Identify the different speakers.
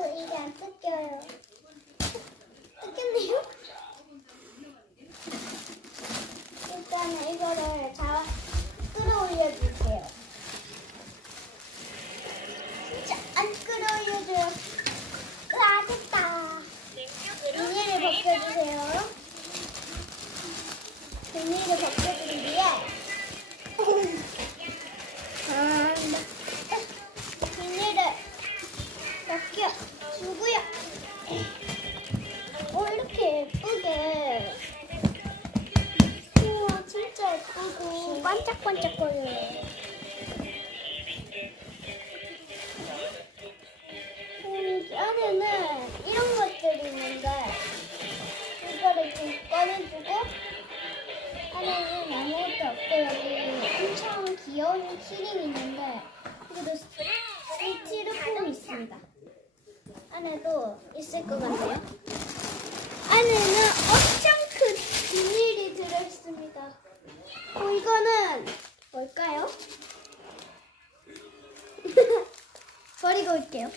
Speaker 1: 뭐 이게 안 뜯겨요. 뜯겼네요? 일단은 이거를 다 끌어올려줄게요. 진짜 안 끌어올려줘요. 으아, 됐다. 언니를 벗겨주세요. 예쁘게. 우와 진짜 예쁘고 반짝반짝거려요 음, 안에는 이런 것들이 있는데 이거를 좀 꺼내주고 안에는 아무것도 없고 여기 엄청 귀여운 키링이 있는데 여기도 스티로폼이 있습니다. 안에도 있을 것 같아요. 뭘까요? 버리고 올게요.